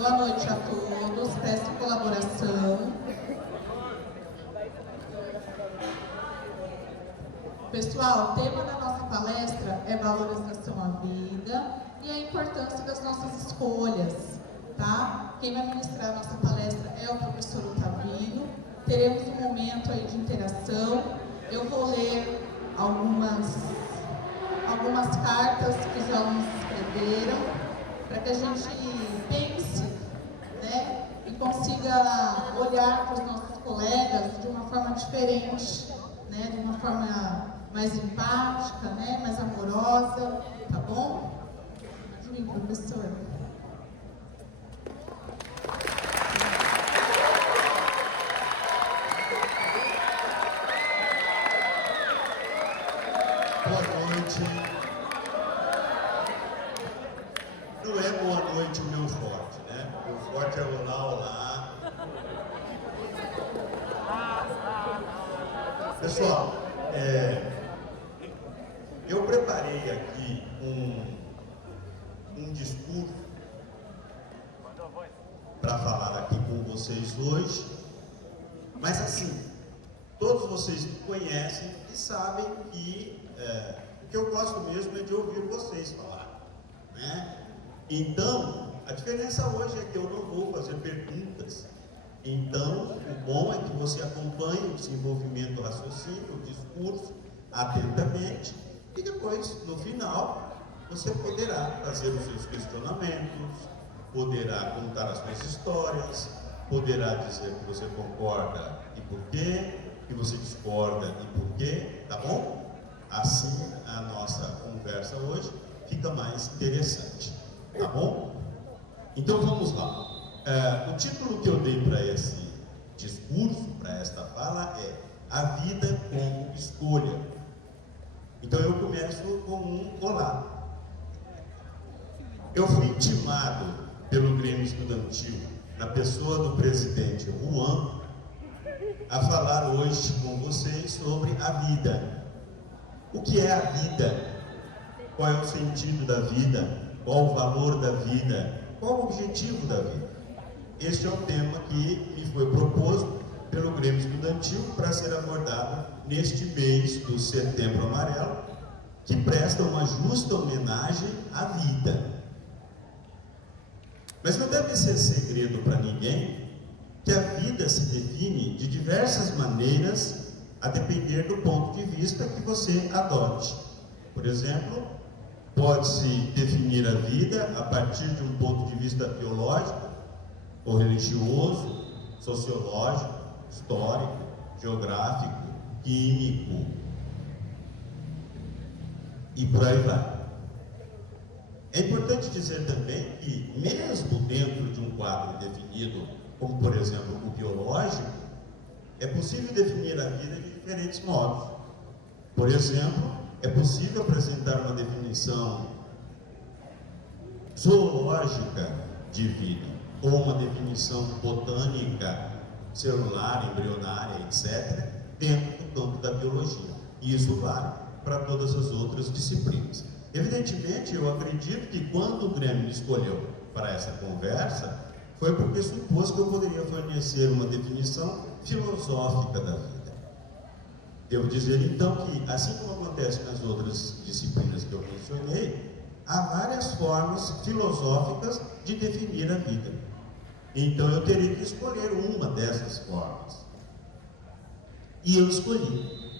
Boa noite a todos, peço colaboração. Pessoal, o tema da nossa palestra é valorização à vida e a importância das nossas escolhas, tá? Quem vai ministrar a nossa palestra é o professor Otavinho. Teremos um momento aí de interação. Eu vou ler algumas cartas que os alunos escreveram, para que a gente pense, né, e consiga olhar para os nossos colegas de uma forma diferente, né, de uma forma mais empática, né, mais amorosa, tá bom? Pode vir, professor. Boa noite. Não é boa noite o meu forte, né? O forte é olá, olá. Pessoal, eu preparei aqui um discurso para falar aqui com vocês hoje, mas assim, todos vocês me conhecem e sabem que o que eu gosto mesmo é de ouvir vocês falar, né? Então, a diferença hoje é que eu não vou fazer perguntas. Então, o bom é que você acompanhe o desenvolvimento do raciocínio, o discurso, atentamente, e depois, no final, você poderá fazer os seus questionamentos, poderá contar as suas histórias, poderá dizer que você concorda e por quê, que você discorda e por quê, tá bom? Assim, a nossa conversa hoje fica mais interessante, tá bom? Então, vamos lá. O título que eu dei para esse discurso, para esta fala, é A Vida como Escolha. Então eu começo com um olá. Eu fui intimado pelo Grêmio Estudantil, na pessoa do presidente Juan, a falar hoje com vocês sobre a vida. O que é a vida? Qual é o sentido da vida? Qual o valor da vida? Qual o objetivo da vida? Este é o tema que me foi proposto pelo Grêmio Estudantil para ser abordado neste mês do Setembro Amarelo, que presta uma justa homenagem à vida. Mas não deve ser segredo para ninguém que a vida se define de diversas maneiras a depender do ponto de vista que você adote. Por exemplo, pode-se definir a vida a partir de um ponto de vista biológico, ou religioso, sociológico, histórico, geográfico, químico e por aí vai. É importante dizer também que, mesmo dentro de um quadro definido, como por exemplo o biológico, é possível definir a vida de diferentes modos. Por exemplo, é possível apresentar uma definição zoológica de vida, ou uma definição botânica, celular, embrionária, etc., dentro do campo da biologia. E isso vale para todas as outras disciplinas. Evidentemente, eu acredito que quando o Grêmio me escolheu para essa conversa, foi porque supôs que eu poderia fornecer uma definição filosófica da vida. Devo dizer, então, que, assim como acontece nas outras disciplinas que eu mencionei, há várias formas filosóficas de definir a vida. Então eu teria que escolher uma dessas formas. E eu escolhi.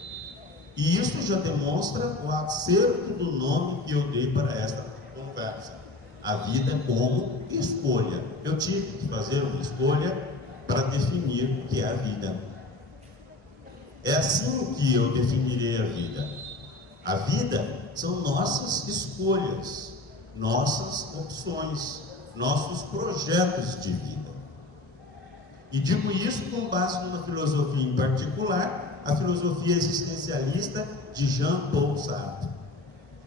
E isso já demonstra o acerto do nome que eu dei para esta conversa. A vida como escolha. Eu tive que fazer uma escolha para definir o que é a vida. É assim que eu definirei a vida. A vida são nossas escolhas, nossas opções, nossos projetos de vida. E digo isso com base numa filosofia em particular, a filosofia existencialista de Jean-Paul Sartre.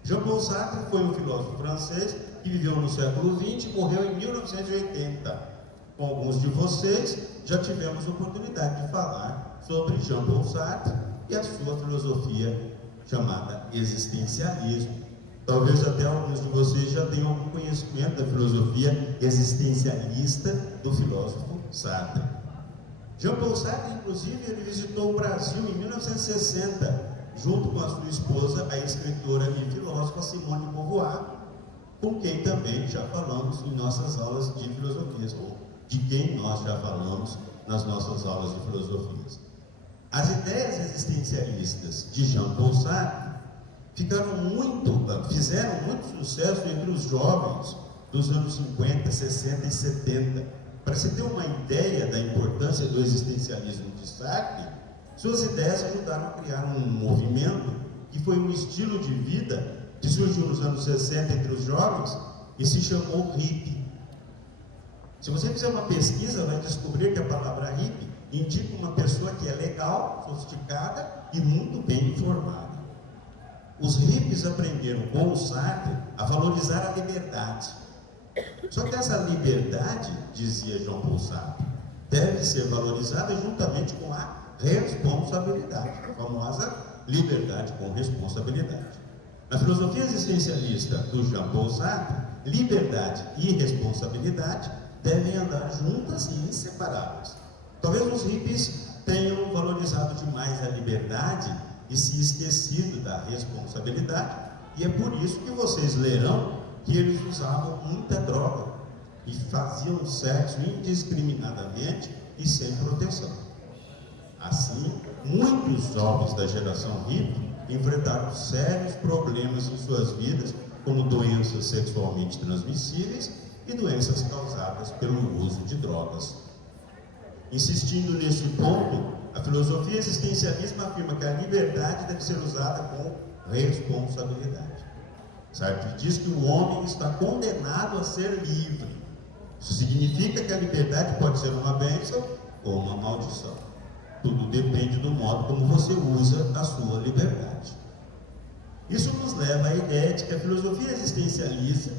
Jean-Paul Sartre foi um filósofo francês que viveu no século XX e morreu em 1980. Com alguns de vocês já tivemos oportunidade de falar sobre Jean-Paul Sartre e a sua filosofia chamada existencialismo. Talvez até alguns de vocês já tenham algum conhecimento da filosofia existencialista do filósofo Sartre. Jean-Paul Sartre, inclusive, ele visitou o Brasil em 1960, junto com a sua esposa, a escritora e filósofa Simone de Beauvoir, com quem também já falamos em nossas aulas de filosofias, ou de quem nós já falamos nas nossas aulas de filosofias. As ideias existencialistas de Jean-Paul Sartre fizeram muito sucesso entre os jovens dos anos 50, 60 e 70. Para se ter uma ideia da importância do existencialismo de Sartre, suas ideias ajudaram a criar um movimento que foi um estilo de vida que surgiu nos anos 60 entre os jovens e se chamou hippie. Se você fizer uma pesquisa, vai descobrir que a palavra hippie indica uma pessoa que é legal, sofisticada e muito bem informada. Os hippies aprenderam com o Sartre a valorizar a liberdade. Só que essa liberdade, dizia Jean-Paul Sartre, deve ser valorizada juntamente com a responsabilidade, a famosa liberdade com responsabilidade. Na filosofia existencialista do Jean-Paul Sartre, liberdade e responsabilidade devem andar juntas e inseparáveis. Talvez os hippies tenham valorizado demais a liberdade e se esquecido da responsabilidade, e é por isso que vocês lerão que eles usavam muita droga e faziam sexo indiscriminadamente e sem proteção. Assim, muitos jovens da geração hippie enfrentaram sérios problemas em suas vidas, como doenças sexualmente transmissíveis e doenças causadas pelo uso de drogas. Insistindo nesse ponto, a filosofia existencialista afirma que a liberdade deve ser usada com responsabilidade. Sartre diz que o homem está condenado a ser livre. Isso significa que a liberdade pode ser uma bênção ou uma maldição. Tudo depende do modo como você usa a sua liberdade. Isso nos leva à ideia de que a filosofia existencialista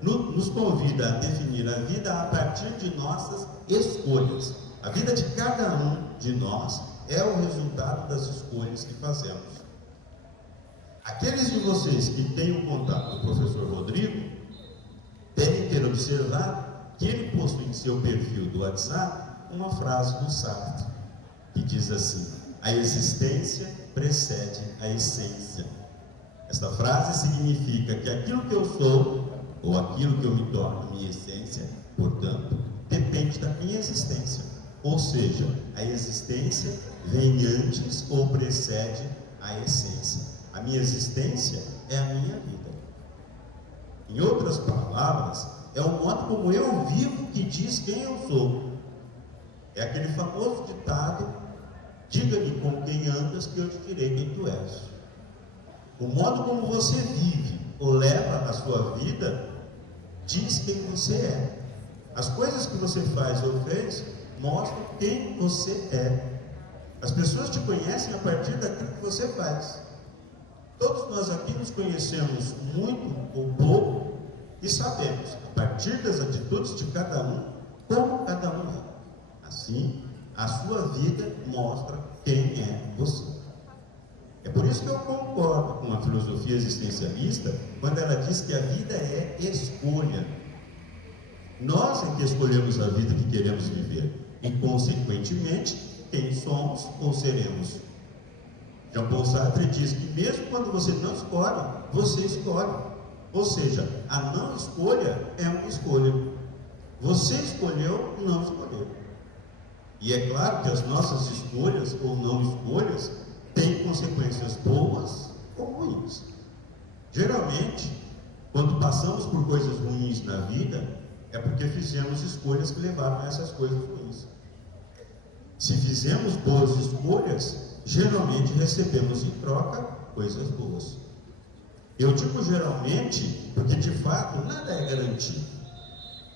nos convida a definir a vida a partir de nossas escolhas. A vida de cada um de nós é o resultado das escolhas que fazemos. Aqueles de vocês que têm o contato do professor Rodrigo devem ter observado que ele possui em seu perfil do WhatsApp uma frase do Sartre, que diz assim: a existência precede a essência. Esta frase significa que aquilo que eu sou, ou aquilo que eu me torno, minha essência, portanto, depende da minha existência. Ou seja, a existência vem antes ou precede a essência. A minha existência é a minha vida. Em outras palavras, é o modo como eu vivo que diz quem eu sou. É aquele famoso ditado: diga-me com quem andas que eu te direi quem tu és. O modo como você vive ou leva a sua vida diz quem você é. As coisas que você faz ou fez mostram quem você é. As pessoas te conhecem a partir daquilo que você faz. Todos nós aqui nos conhecemos muito ou pouco e sabemos, a partir das atitudes de cada um, como cada um é. Assim, a sua vida mostra quem é você. É por isso que eu concordo com a filosofia existencialista quando ela diz que a vida é escolha. Nós é que escolhemos a vida que queremos viver e, consequentemente, quem somos ou seremos. Jean-Paul Sartre diz que mesmo quando você não escolhe, você escolhe. Ou seja, a não escolha é uma escolha. Você escolheu, não escolheu. E é claro que as nossas escolhas ou não escolhas têm consequências boas ou ruins. Geralmente, quando passamos por coisas ruins na vida, é porque fizemos escolhas que levaram a essas coisas ruins. Se fizemos boas escolhas, geralmente recebemos em troca coisas boas. Eu digo geralmente porque de fato nada é garantido.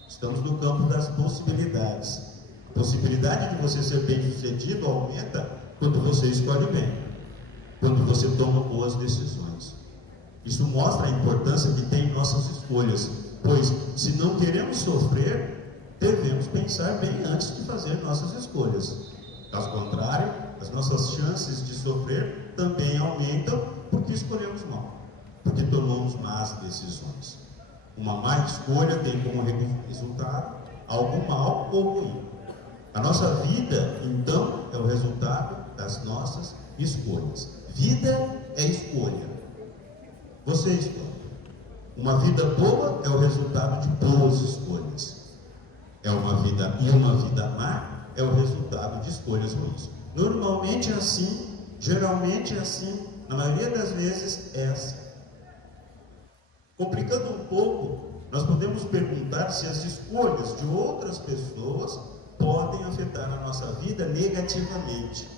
Estamos no campo das possibilidades. A possibilidade de você ser bem sucedido aumenta quando você escolhe bem, quando você toma boas decisões. Isso mostra a importância que tem em nossas escolhas, pois se não queremos sofrer, devemos pensar bem antes de fazer nossas escolhas. Caso contrário, as nossas chances de sofrer também aumentam porque escolhemos mal. porque tomamos más decisões. Uma má escolha tem como resultado algo mal ou ruim. A nossa vida, então, é o resultado das nossas escolhas. Vida é escolha. Você escolhe. Uma vida boa é o resultado de boas escolhas. E uma vida má é o resultado de escolhas ruins. Normalmente é assim, geralmente é assim, na maioria das vezes é assim. Complicando um pouco, nós podemos perguntar se as escolhas de outras pessoas podem afetar a nossa vida negativamente.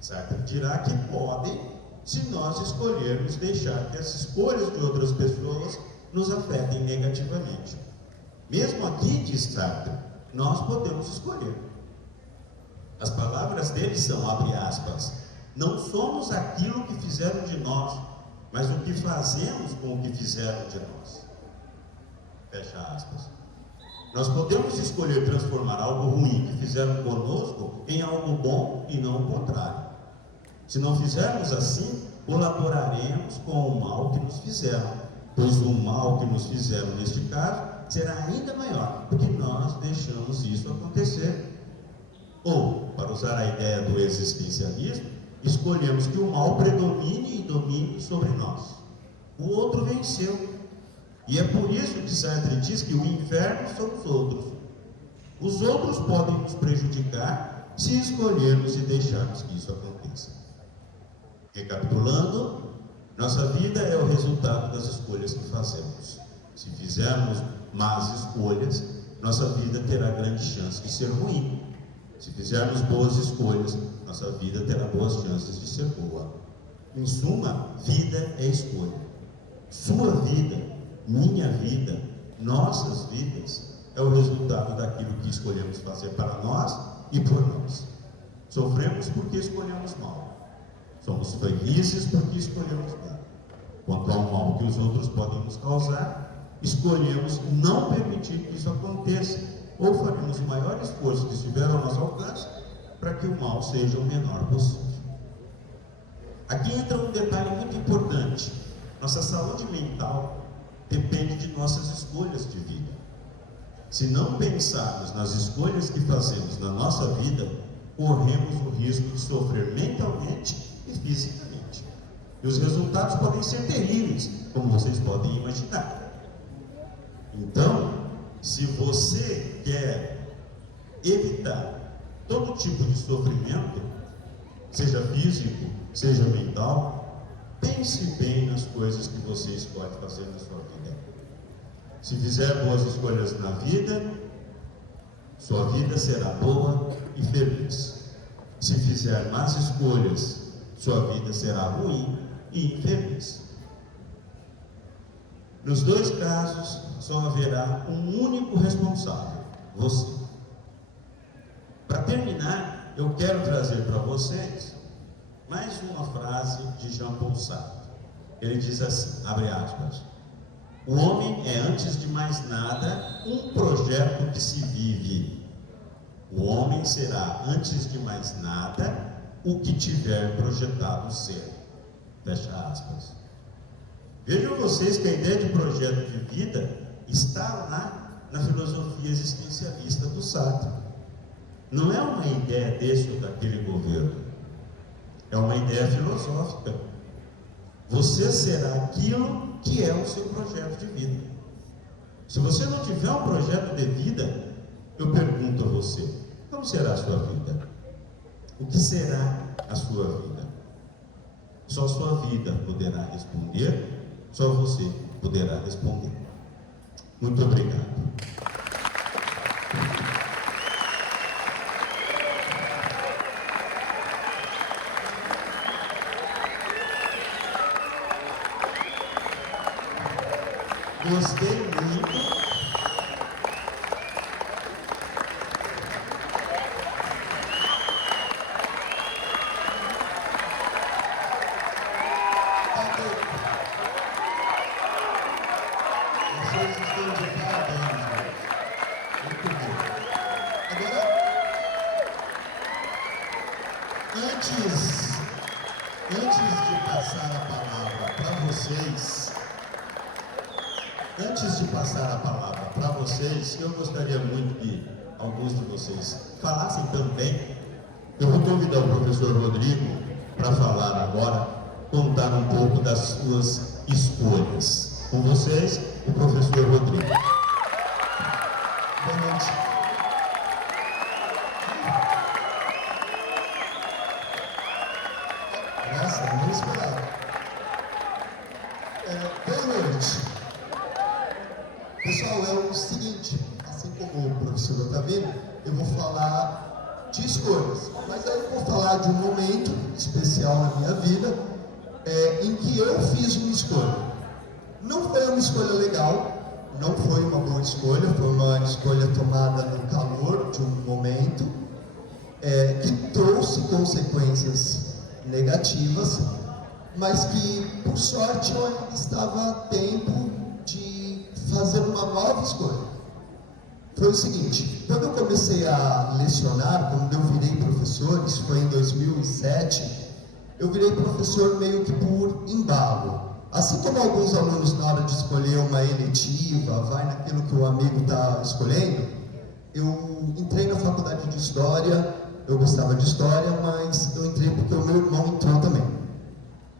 Sartre dirá que podem, se nós escolhermos deixar que as escolhas de outras pessoas nos afetem negativamente. Mesmo aqui, diz Sartre, nós podemos escolher. As palavras dele são, abre aspas, não somos aquilo que fizeram de nós, mas o que fazemos com o que fizeram de nós. Fecha aspas. Nós podemos escolher transformar algo ruim que fizeram conosco em algo bom e não o contrário. Se não fizermos assim, colaboraremos com o mal que nos fizeram, pois o mal que nos fizeram neste caso será ainda maior, porque nós deixamos isso acontecer. Ou, para usar a ideia do existencialismo, escolhemos que o mal predomine e domine sobre nós. O outro venceu. E é por isso que Sartre diz que o inferno são os outros. Os outros podem nos prejudicar se escolhermos e deixarmos que isso aconteça. Recapitulando, nossa vida é o resultado das escolhas que fazemos. Se fizermos más escolhas, nossa vida terá grande chance de ser ruim. Se fizermos boas escolhas, nossa vida terá boas chances de ser boa. Em suma, vida é escolha. Sua vida, minha vida, nossas vidas, é o resultado daquilo que escolhemos fazer para nós e por nós. Sofremos porque escolhemos mal. Somos felizes porque escolhemos bem. Quanto ao mal que os outros podem nos causar, escolhemos não permitir que isso aconteça, ou faremos o maior esforço que estiver ao nosso alcance para que o mal seja o menor possível. Aqui entra um detalhe muito importante. Nossa saúde mental depende de nossas escolhas de vida. Se não pensarmos nas escolhas que fazemos na nossa vida, corremos o risco de sofrer mentalmente e fisicamente. E os resultados podem ser terríveis, como vocês podem imaginar. Então, se você quer evitar todo tipo de sofrimento, seja físico, seja mental, pense bem nas coisas que você escolhe fazer na sua vida. Se fizer boas escolhas na vida, sua vida será boa e feliz. Se fizer más escolhas, sua vida será ruim e infeliz. Nos dois casos, só haverá um único responsável, você. Para terminar, eu quero trazer para vocês mais uma frase de Jean-Paul Sartre. Ele diz assim, abre aspas, o homem é, antes de mais nada, um projeto que se vive. O homem será, antes de mais nada, o que tiver projetado ser. Fecha aspas. Vejam vocês que a ideia de projeto de vida está lá na filosofia existencialista do Sartre. Não é uma ideia desse ou daquele governo. É uma ideia filosófica. Você será aquilo que é o seu projeto de vida. Se você não tiver um projeto de vida, eu pergunto a você, como será a sua vida? O que será a sua vida? Só a sua vida poderá responder, só você poderá responder. Muito obrigado. Gostei muito. Vocês estão de parabéns, né? Muito bem. Agora, antes de passar a palavra para vocês, Antes de passar a palavra para vocês, eu gostaria muito que alguns de vocês falassem também. Eu vou convidar o professor Rodrigo para falar agora, contar um pouco das suas escolhas. Com vocês, o professor Rodrigo. Boa noite. Nossa, não esperava. Boa noite. Pessoal, é o seguinte, assim como o professor Otavino, eu vou falar de escolhas, mas aí eu vou falar de um momento especial na minha vida, em que eu fiz uma escolha. Não foi uma escolha legal, não foi uma boa escolha, foi uma escolha tomada no calor de um momento, que trouxe consequências negativas, mas que, por sorte, eu ainda estava a tempo de fazer uma nova escolha. Foi o seguinte, quando eu comecei a lecionar, quando eu virei professor, isso foi em 2007, eu virei professor meio que por embalo. Assim como alguns alunos, na hora de escolher uma eletiva, vai naquilo que o amigo está escolhendo, eu entrei na faculdade de História, eu gostava de História, mas eu entrei porque o meu irmão entrou também.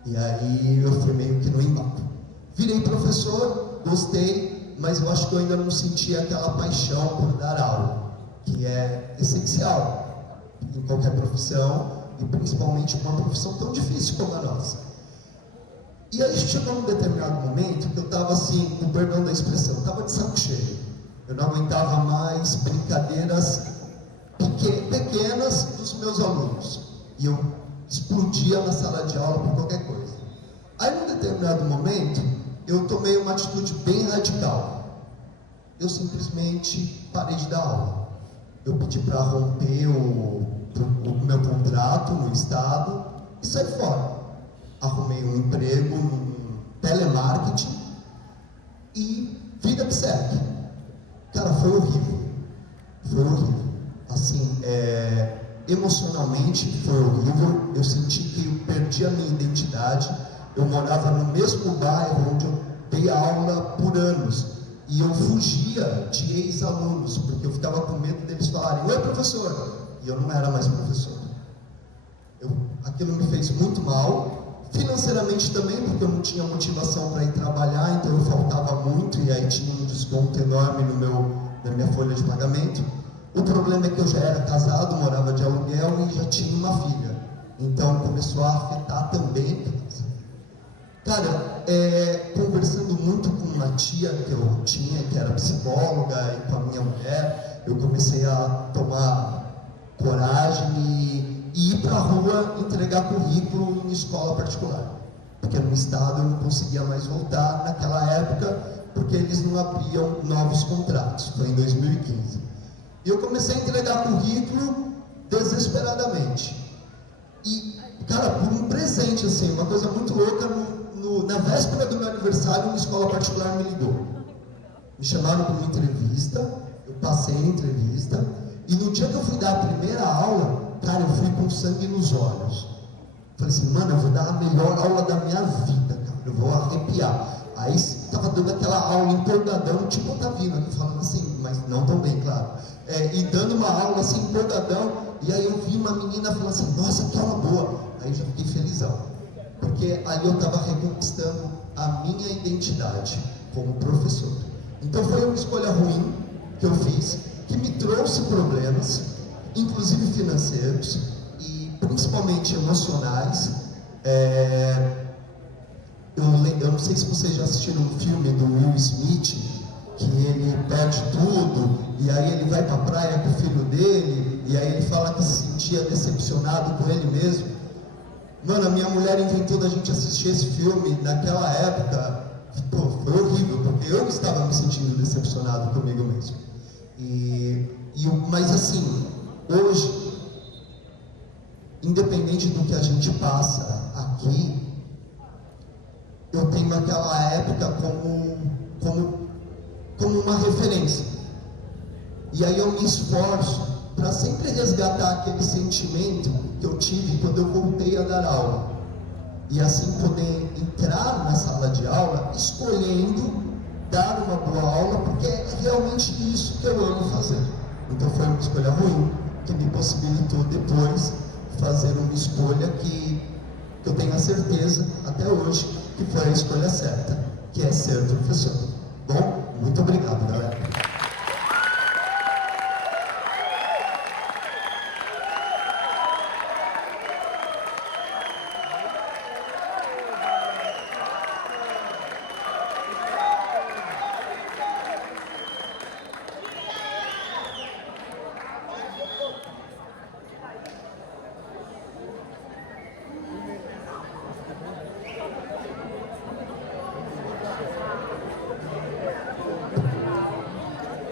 E aí eu fui meio que no embalo. Virei professor, gostei, mas eu acho que eu ainda não senti aquela paixão por dar aula, que é essencial em qualquer profissão, e principalmente uma profissão tão difícil como a nossa. E aí chegou um determinado momento que eu estava assim, com perdão da expressão, eu estava de saco cheio. Eu não aguentava mais brincadeiras pequenas dos meus alunos. E eu explodia na sala de aula por qualquer coisa. Aí num determinado momento, eu tomei uma atitude bem radical. Eu simplesmente parei de dar aula. Eu pedi para romper o meu contrato no estado e saí fora. Arrumei um emprego no telemarketing e vida que segue. Cara, foi horrível. Foi horrível. Assim, emocionalmente foi horrível. Eu senti que eu perdi a minha identidade. Eu morava no mesmo bairro onde eu dei aula por anos. E eu fugia de ex-alunos, porque eu ficava com medo deles falarem: oi, professor! E eu não era mais professor. Aquilo me fez muito mal. Financeiramente também, porque eu não tinha motivação para ir trabalhar, então eu faltava muito e aí tinha um desconto enorme na minha folha de pagamento. O problema é que eu já era casado, morava de aluguel e já tinha uma filha. Então começou a afetar também. Cara, conversando muito com uma tia que eu tinha, que era psicóloga, e com a minha mulher, eu comecei a tomar coragem e ir para a rua entregar currículo em escola particular. Porque no estado eu não conseguia mais voltar naquela época, porque eles não abriam novos contratos. Foi em 2015. E eu comecei a entregar currículo desesperadamente. E, cara, por um presente, assim, uma coisa muito louca, na véspera do meu aniversário, uma escola particular me ligou. Me chamaram para uma entrevista, eu passei a entrevista, e no dia que eu fui dar a primeira aula, cara, eu fui com sangue nos olhos. Falei assim, mano, eu vou dar a melhor aula da minha vida, cara, eu vou arrepiar. Aí estava dando aquela aula empolgadão, tipo Otavino, aqui falando assim, mas não tão bem, claro. E dando uma aula assim, empolgadão, e aí eu vi uma menina falando assim, nossa, que aula boa. Aí eu já fiquei felizão, porque ali eu estava reconquistando a minha identidade como professor. Então foi uma escolha ruim que eu fiz, que me trouxe problemas, inclusive financeiros e principalmente emocionais. Eu não sei se vocês já assistiram um filme do Will Smith, que ele perde tudo, e aí ele vai para a praia com o filho dele, e aí ele fala que se sentia decepcionado com ele mesmo. Mano, a minha mulher inventou da gente assistir esse filme naquela época. Pô, foi horrível, porque eu estava me sentindo decepcionado comigo mesmo. Mas assim, hoje, independente do que a gente passa aqui, eu tenho aquela época como uma referência. E aí eu me esforço para sempre resgatar aquele sentimento que eu tive quando eu voltei a dar aula. E assim poder entrar na sala de aula escolhendo dar uma boa aula, porque é realmente isso que eu amo fazer. Então foi uma escolha ruim, que me possibilitou depois fazer uma escolha que eu tenho a certeza, até hoje, que foi a escolha certa, que é ser professor. Bom, muito obrigado, galera.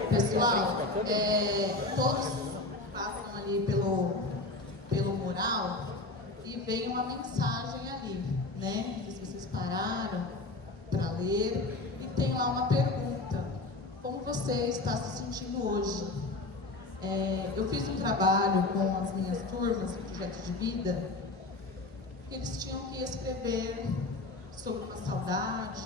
Pessoal, todos passam ali pelo mural e vem uma mensagem ali, né? Não sei se vocês pararam para ler, e tem lá uma pergunta: como você está se sentindo hoje? Eu fiz um trabalho com as minhas turmas, um projeto de vida, que eles tinham que escrever sobre uma saudade,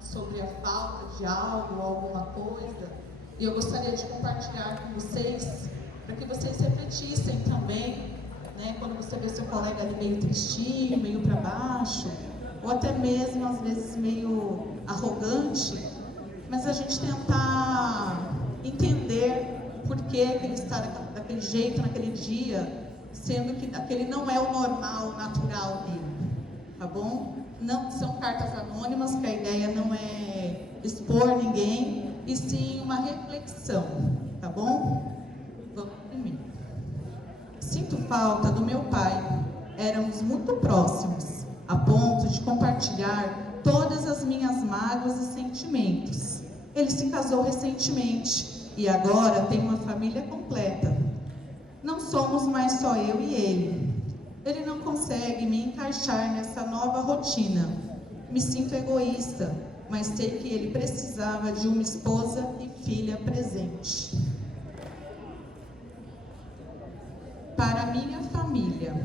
sobre a falta de algo, alguma coisa. E eu gostaria de compartilhar com vocês, para que vocês refletissem também, né, quando você vê seu colega ali meio tristinho, meio para baixo, ou até mesmo às vezes meio arrogante, mas a gente tentar entender por que ele está daquele jeito, naquele dia, sendo que aquele não é o normal, o natural dele, tá bom? Não são cartas anônimas, que a ideia não é expor ninguém, e sim uma reflexão, tá bom? Vamos primeiro. Sinto falta do meu pai. Éramos muito próximos, a ponto de compartilhar todas as minhas mágoas e sentimentos. Ele se casou recentemente e agora tem uma família completa. Não somos mais só eu e ele. Ele não consegue me encaixar nessa nova rotina. Me sinto egoísta, mas sei que ele precisava de uma esposa e filha presente. Para minha família,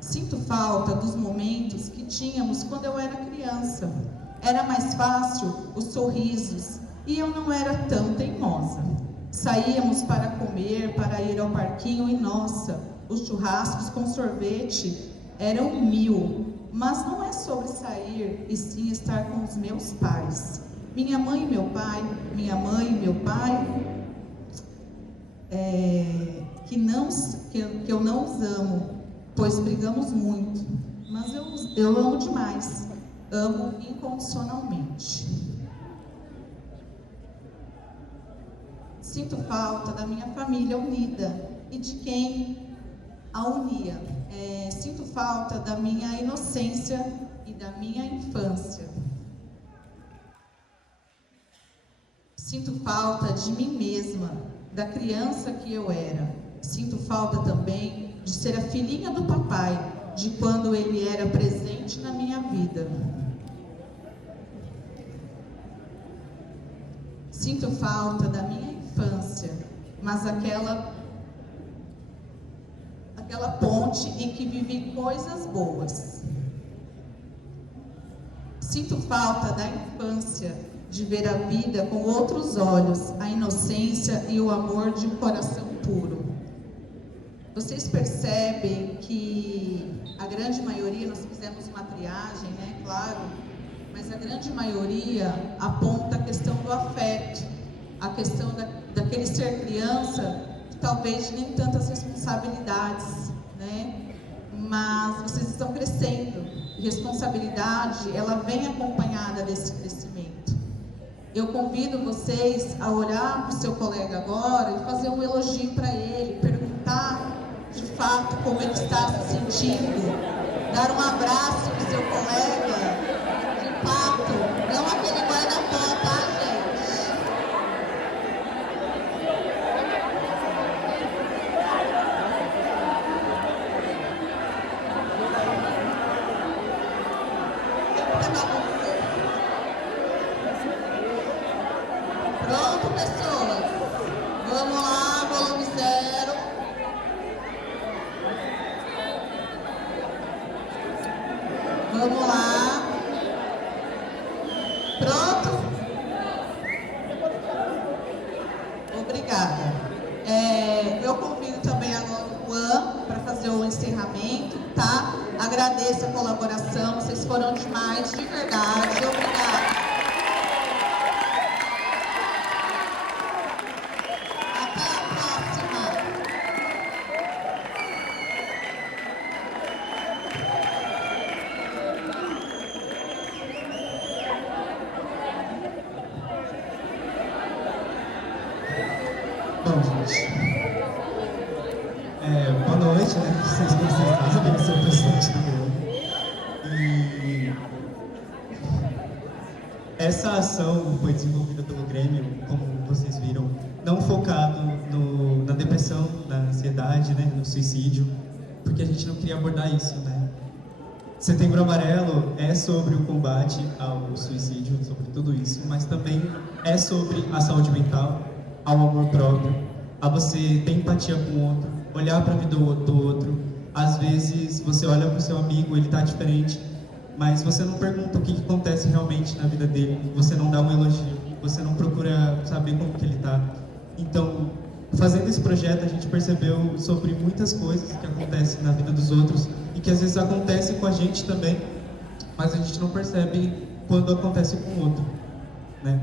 sinto falta dos momentos que tínhamos quando eu era criança. Era mais fácil os sorrisos e eu não era tão teimosa. Saíamos para comer, para ir ao parquinho e nossa, os churrascos com sorvete eram 1000. Mas não é sobre sair, e sim estar com os meus pais. Minha mãe e meu pai, que eu não os amo, pois brigamos muito. Mas eu amo demais, amo incondicionalmente. Sinto falta da minha família unida e de quem a unia. Sinto falta da minha inocência e da minha infância. Sinto falta de mim mesma, da criança que eu era. Sinto falta também de ser a filhinha do papai, de quando ele era presente na minha vida. Sinto falta da minha infância, mas aquela ponte em que vivi coisas boas. Sinto falta da infância, de ver a vida com outros olhos, a inocência e o amor de um coração puro. Vocês percebem que a grande maioria, nós fizemos uma triagem, né, claro, mas a grande maioria aponta a questão do afeto, a questão daquele ser criança, talvez nem tantas responsabilidades, né? Mas vocês estão crescendo. Responsabilidade, ela vem acompanhada desse crescimento. Eu convido vocês a olhar para o seu colega agora e fazer um elogio para ele, perguntar de fato como ele está se sentindo, dar um abraço para o seu colega, de fato, não aquele guarda-pó, tá, gente? Pronto, pessoas? Vamos lá, volume 0. Vamos lá. Pronto? no encerramento, tá? Agradeço a colaboração, vocês foram demais, de verdade. Obrigada. Até a próxima. Bom, gente, boa noite, né? Vocês sabem, eu sou o presidente do Grêmio. E essa ação foi desenvolvida pelo Grêmio, como vocês viram, não focado na depressão, na ansiedade, né? No suicídio, porque a gente não queria abordar isso, né? Setembro Amarelo é sobre o combate ao suicídio, sobre tudo isso, mas também é sobre a saúde mental, ao amor próprio, a você ter empatia com o outro, olhar para a vida do outro. Às vezes você olha para o seu amigo, ele está diferente, mas você não pergunta o que acontece realmente na vida dele, você não dá um elogio, você não procura saber como que ele está. Então, fazendo esse projeto, a gente percebeu sobre muitas coisas que acontecem na vida dos outros e que às vezes acontecem com a gente também, mas a gente não percebe quando acontece com o outro, né?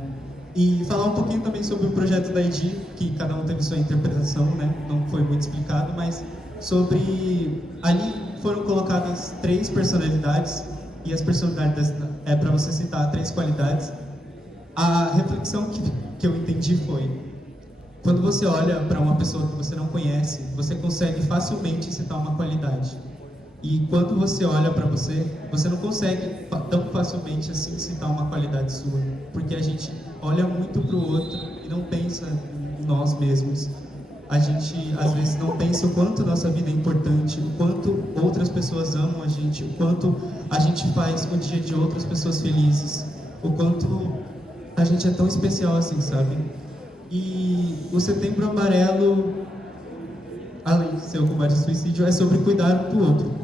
E falar um pouquinho também sobre o projeto da ID, que cada um teve sua interpretação, né? Não foi muito explicado, mas sobre... Ali foram colocadas 3 personalidades, e as personalidades é para você citar 3 qualidades. A reflexão que eu entendi foi: quando você olha para uma pessoa que você não conhece, você consegue facilmente citar uma qualidade. E quando você olha para você, você não consegue tão facilmente assim citar uma qualidade sua, porque a gente olha muito para o outro e não pensa em nós mesmos. A gente às vezes não pensa o quanto nossa vida é importante, o quanto outras pessoas amam a gente, o quanto a gente faz o dia de outras pessoas felizes, o quanto a gente é tão especial assim, sabe? E o Setembro Amarelo, além de ser o combate ao suicídio, é sobre cuidar um do outro.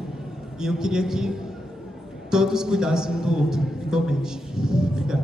E eu queria que todos cuidassem um do outro, igualmente. Obrigado.